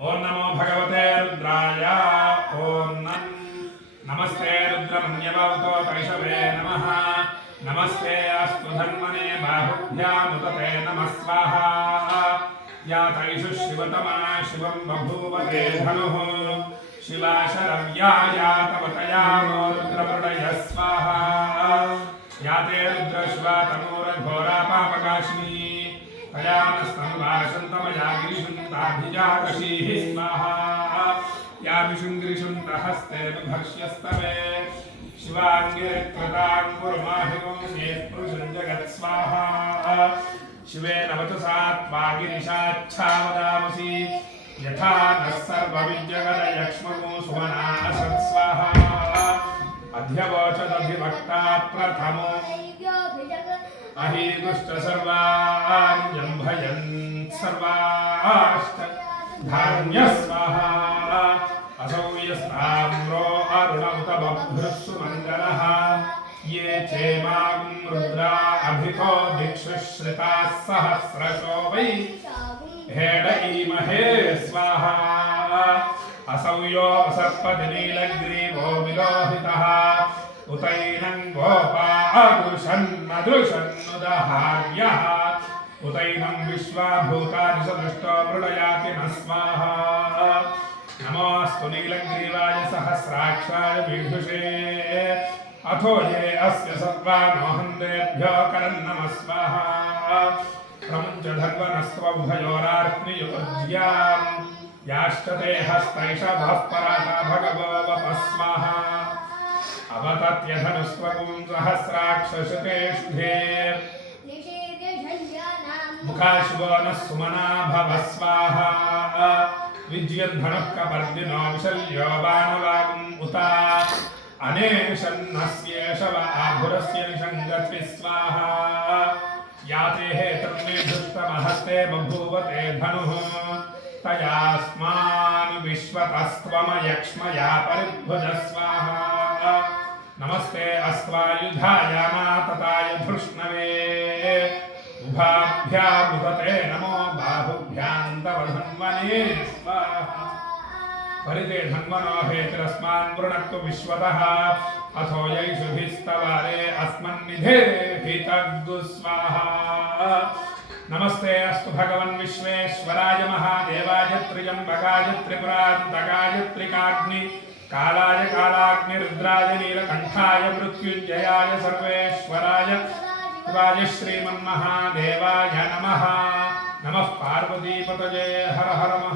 ओम नमो भगवते रुद्राय, ओम नमस्ते रुद्रमन्यवावतो परिषवे नमः। नमस्ते अस्तु धन्मने बाहुभ्यामुतते नमः स्वाहा। या तैषु शिवतमा शिवं बभूव ते धनुः। शिवाशरव्या या तवतया नो रुद्रप्रणय स्वाहा। या ते रुद्रशिवा तनूरघोरा पापकाशिनी तया गिरिशुन्ताभिजाकशीः स्वाहा। या विशुङ्गिरिशुन्तहस्ते बिभक्ष्यस्तवे शिवाङ्गिरिकृताङ्कुर्माहिगं येत्पुरुषं जगत् स्वाहा शिवेन वचसा त्वा गिरिशाच्छावदामसि यथा नः सर्वविद्यगदयक्ष्मगो सुमना सत्स्वाहा अध्यवोचदधिवक्ता प्रथमो। अहीगुष्ट सर्वाण्यम्भयन् सर्वाष्ट धान्य स्वाहा असौ यस्ताम्रो अरुणमुतबभ्रुः मङ्गलः। ये चेमां रुद्रा दिक्षुश्रिताः सहस्रशो वै। हेडईमहे स्वाहा। असौ यो सर्पति नीलग्रीवो विलोहितः। उतैनं उतैनं विश्वाभूतानि सदृष्टो मृडयाति न स्वाहा। नमोऽस्तु नीलग्रीवाय सहस्राक्षाय विभुषे। अथो ये अस्य सर्वानोहन्तेभ्यो करन् नमः स्वाहा। प्रमुञ्च धर्वनस्त्वभयोरार्त्नियोज्याम् याश्च ते हस्तैषभः पराता भगवो वपस्मः अवतत्यधनुस्त्वगुं सहस्राक्षशुतेषु सुमना भव स्वाहा विशल्यो बाणवागुम् उता। अनेशन्नस्येष निषङ्गत्वि स्वाहा याते हेतन्मे धृष्टमहस्ते बभूव ते धनुः। तयास्मान् विश्वतस्त्वमयक्ष्मया परिभुज स्वाहा नमस्ते अस्त्वायुधाय मातताय बाहुभ्यान्तवधन्वने अस्मन्निधे नमस्ते अस्तु भगवन् विश्वेश्वराय महादेवाय त्र्यम्बकाय त्रिपुरान्तकाय त्रिकाग्नि। कालाय कालाग्निरुद्राय नीलकण्ठाय मृत्युञ्जयाय सर्वेश्वराय। शिवाय श्रीमन्महादेवाय नमः। नमः पार्वतीपतये हर हर महा